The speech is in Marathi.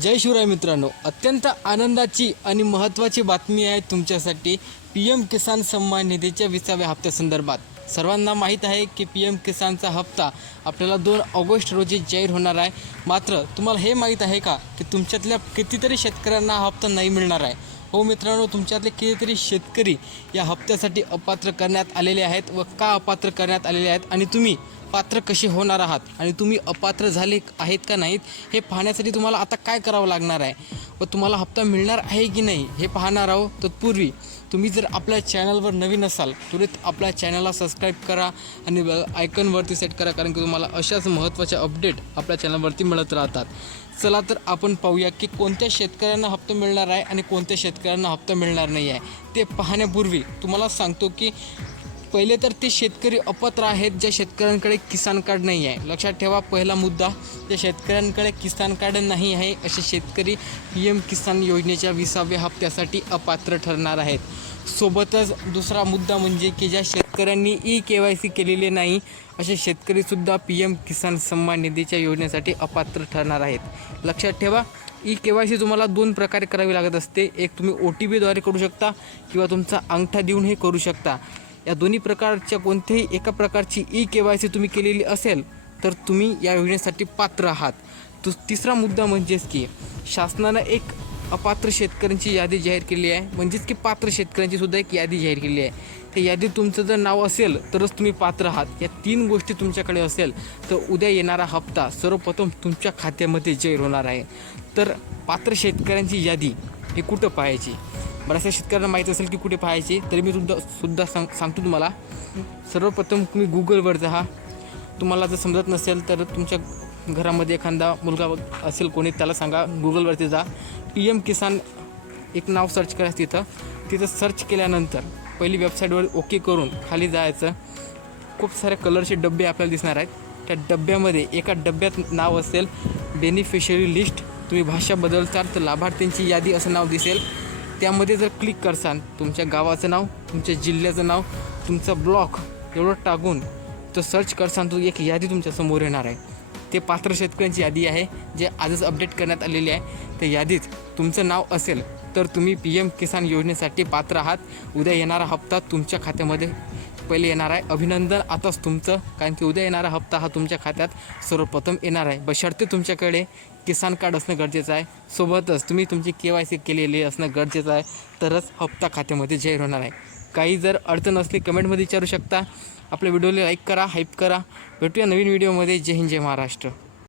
जय शिवराय मित्रांनो अत्यंत आनंदाची आणि महत्त्वाची बातमी आहे तुमच्यासाठी पी एम किसान सन्मान निधीच्या विसाव्या हप्त्यासंदर्भात सर्वांना माहीत आहे की पी एम किसानचा हप्ता आपल्याला दोन ऑगस्ट रोजी जाहीर होणार आहे. मात्र तुम्हाला हे माहीत आहे का की तुमच्यातल्या कितीतरी शेतकऱ्यांना हा हप्ता नाही मिळणार आहे? हो मित्रांनो तुमच्यातले कितीतरी शेतकरी या हप्त्यासाठी अपात्र करण्यात आलेले आहेत व का अपात्र करण्यात आलेले आहेत आणि तुम्ही पात्र कसे होणार आहात? आणि तुम्ही अपात्र झाले आहेत का नाहीत? हे पाहण्यासाठी तुम्हाला आता काय करावं लागणार आहे? व तुम्हाला हप्ता मिळणार आहे की नाही हे पाहणार आहोत. तत्पूर्वी तुम्ही जर आपल्या चॅनलवर नवीन असाल त्वरित आपल्या चॅनलला सबस्क्राईब करा आणि आयकनवरती सेट करा कारण की तुम्हाला अशाच महत्त्वाच्या अपडेट आपल्या चॅनलवरती मिळत राहतात. चला तर आपण पाहूया की कोणत्या शेतकऱ्यांना हप्ता मिळणार आहे आणि कोणत्या शेतकऱ्यांना हप्ता मिळणार नाही आहे. ते पाहण्यापूर्वी तुम्हाला सांगतो की पहिले तर ते शेतकरी अपात्र आहेत ज्या शेतकऱ्यांकडे किसान कार्ड नाही आहे. लक्षात ठेवा पहिला मुद्दा ज्या शेतकऱ्यांकडे किसान कार्ड नाही आहे असे शेतकरी पी एम किसान योजनेच्या विसाव्या हप्त्यासाठी अपात्र ठरणार आहेत. सोबतच दुसरा मुद्दा म्हणजे की ज्या शेतकऱ्यांनी ई के वाय सी केलेले नाही असे शेतकरीसुद्धा पी एम किसान सन्मान निधीच्या योजनेसाठी अपात्र ठरणार आहेत. लक्षात ठेवा ई के वाय सी तुम्हाला दोन प्रकारे करावी लागत असते. एक तुम्ही ओ टी पीद्वारे करू शकता किंवा तुमचा अंगठा देऊन हे करू शकता. या दोन्ही प्रकारच्या कोणत्याही एका प्रकारची ई के वाय सी तुम्ही केलेली असेल तर तुम्ही या योजनेसाठी पात्र आहात. तो तिसरा मुद्दा म्हणजेच की शासनानं एक अपात्र शेतकऱ्यांची यादी जाहीर केली आहे. म्हणजेच की पात्र शेतकऱ्यांची सुद्धा एक यादी जाहीर केली आहे. त्या यादीत तुमचं जर नाव असेल तरच तुम्ही पात्र आहात. या तीन गोष्टी तुमच्याकडे असेल तर उद्या येणारा हप्ता सर्वप्रथम तुमच्या खात्यामध्ये जाहीर होणार आहे. तर पात्र शेतकऱ्यांची यादी ही कुठं पाहायची? बऱ्याचशा शेतकऱ्यांना माहीत असेल की कुठे पाहायची तरी मी सुद्धा सुद्धा सांग सांगतो तुम्हाला. सर्वप्रथम तुम्ही गुगलवर जा. तुम्हाला जर समजत नसेल तर तुमच्या घरामध्ये एखादा मुलगा असेल कोणी त्याला सांगा गुगलवरती जा. पी एम किसान एक नाव सर्च करायचं तिथं. तिथं सर्च केल्यानंतर पहिली वेबसाईटवर ओके करून खाली जायचं. खूप सारे कलरचे डबे आपल्याला दिसणार आहेत. त्या डब्यामध्ये एका डब्यात नाव असेल बेनिफिशरी लिस्ट तुम्ही भाषा बदलता तर लाभार्थ्यांची यादी असं नाव दिसेल. त्यामध्ये जर क्लिक करसान तुमच्या गावाचं नाव तुमच्या जिल्ह्याचं नाव तुमचा ब्लॉक एवढं टाकून तर सर्च करसाल तो एक यादी तुमच्यासमोर येणार आहे. ते पात्र शेतकऱ्यांची यादी आहे जे आजच अपडेट करण्यात आलेली आहे. त्या यादीत तुमचं नाव असेल तर तुम्ही पी एम किसान योजनेसाठी पात्र आहात. उद्या येणारा हप्ता तुमच्या खात्यामध्ये. पहिले येणार आहे अभिनंदन आताच तुमचं कारण की उद्या येणारा हप्ता हा तुमच्या खात्यात सर्वप्रथम येणार आहे. बशर्ते तुमच्याकडे किसान कार्ड असणं गरजेचं आहे. सोबतच तुम्ही तुमची के वाय सी केलेली असणं गरजेचं आहे. तरच हप्ता खात्यामध्ये जाहीर होणार आहे. काही जर अडचण असली कमेंटमध्ये विचारू शकता. आपल्या व्हिडिओला लाईक करा हाईप करा. भेटूया नवीन व्हिडिओमध्ये जय हिंद जय महाराष्ट्र.